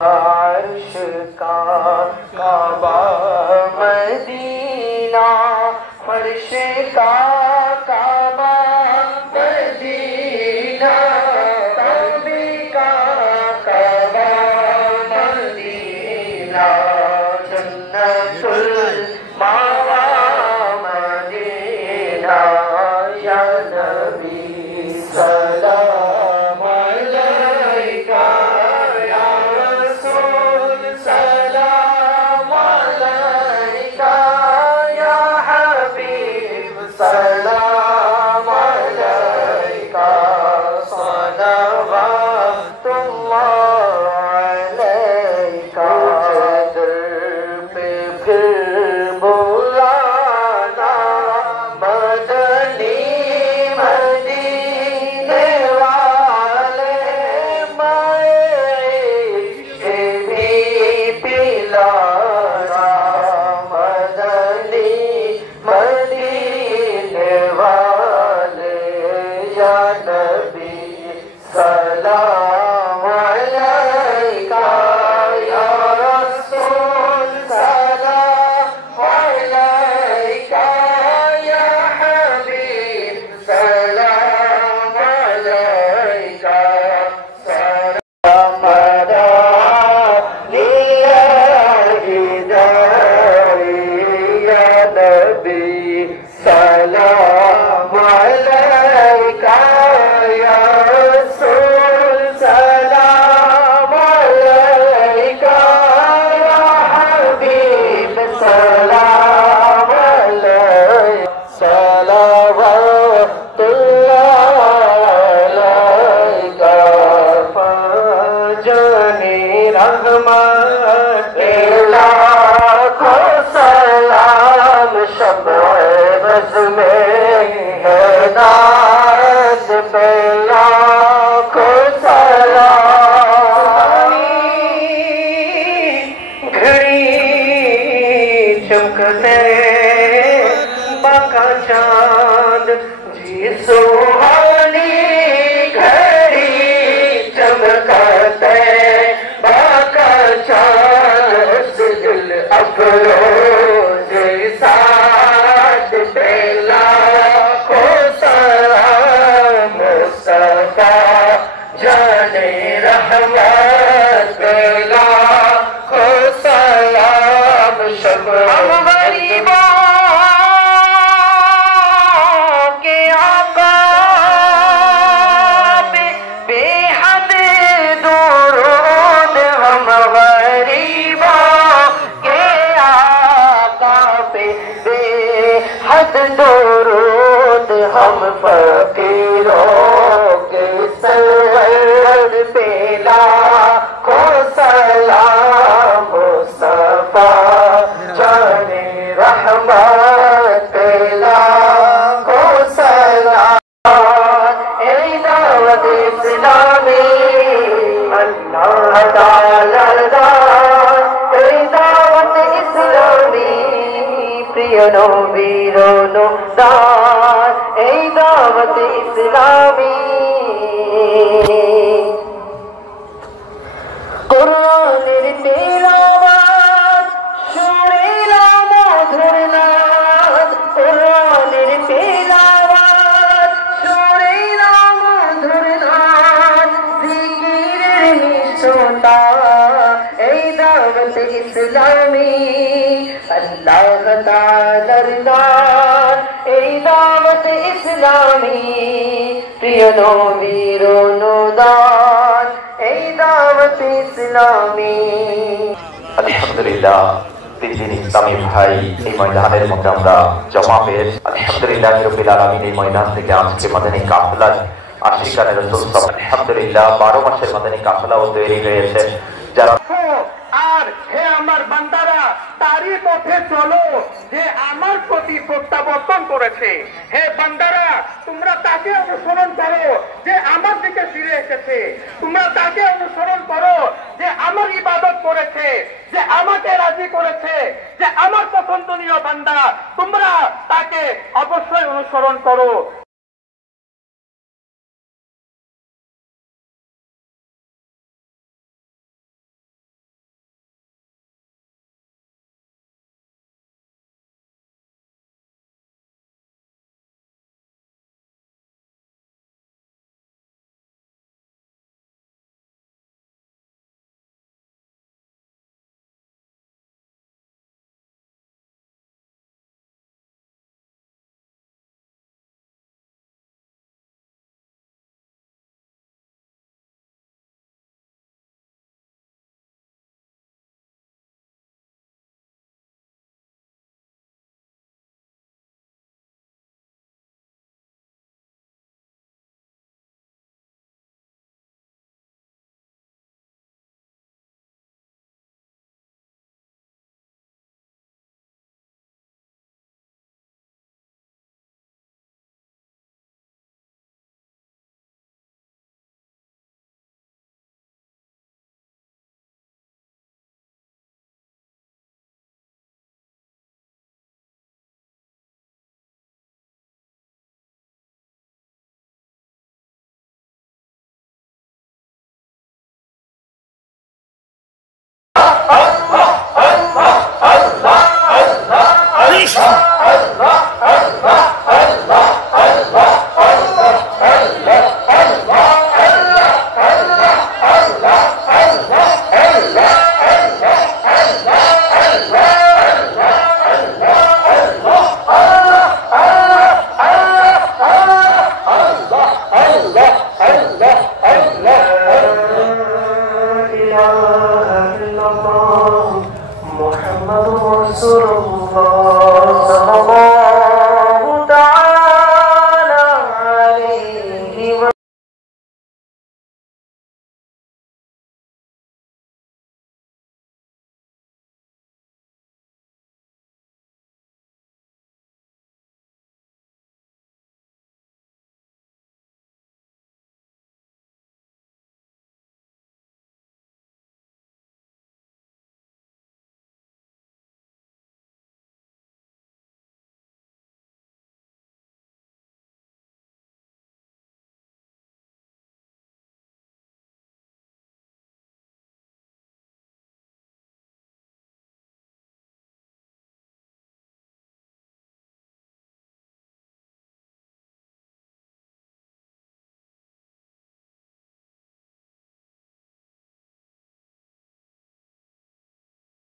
अर्श का काबा मदीना, फर्श का काबा मदीना, तौबे का काबा मदीना, जन्नतुल मावा मदीना। या नबी सलाम अलैका, या रसूल सलाम अलैका, या हबीब सलाम अलैका, सलवातुल्लाह अलैका। दर पे फिर बुलाना, मदनी मदीने वाले, से भी पिलाना, मदनी मदीने वाले। या नबी सलाम अलैका, या रसूल सलाम अलैका, या हबीब सलाम अलैका। सलाम अलैका, या रसूल सलाम अलैका, या हबीब सलाम अलैका, सलवातुल्लाह अलैका। फजनी रहमत लाखों सलाम, शब-ए बज़ में हैदायत पे लाखों सलाम। घड़ी चमकते बाका चांद जी, सुहानी घड़ी चमकते बाका चांद, उस दिल अफरोज साथ पे लाखों सलाम। मुस्तफा जाने रहमत पे लाखों सलाम। शब हम गरीबों के आका पे बेहद दुरूद, हम गरीबों के आका पे बेहद दुरूद, हम फकीरों के सरवर पे लाखों सलाम। मुस्तफा जाने रहमत पे लाखों सलाम। ए दावत इस्लामी अल्लाह ताला दान, ए दावत इस्लामी प्रिय नबीरो दान, ए दावत इस्लामी। कुरानेर तेलावत सुरीला मधुर नाद, कुरानेर तेलावत सुरीला मधुर नाद, जिकिरेर निशोता এই দাওয়াত ইসলামী আল্লাহ তাআলার দান। এই দাওয়াত ইসলামী প্রিয় নবীর অনুদান, এই দাওয়াত ইসলামী। আলহামদুলিল্লাহ, তিন ইসলামী ভাই এই ময়দানের মধ্যে আমরা জমা পেয়ে আলহামদুলিল্লাহ রাব্বিল আলামিন। এই ময়দান থেকে আজকে মাদানী কাফেলা আশিকানে রাসূল আলহামদুলিল্লাহ 12 মাসের মাদানী কাফেলাও তৈরি হয়েছে। যারা আর হে আমার বান্দারা, তারই পথে চলো যে আমার প্রতি প্রত্যাবর্তন করেছে। হে বান্দারা, তোমরা তাকে অনুসরণ করো যে আমার দিকে ফিরে এসেছে। তোমরা তাকে অনুসরণ করো যে আমার ইবাদত করেছে, যে আমাকে রাজি করেছে, যে আমার পছন্দনীয় বান্দা। তোমরা তাকে অবশ্যই অনুসরণ করো। محمد رسول الله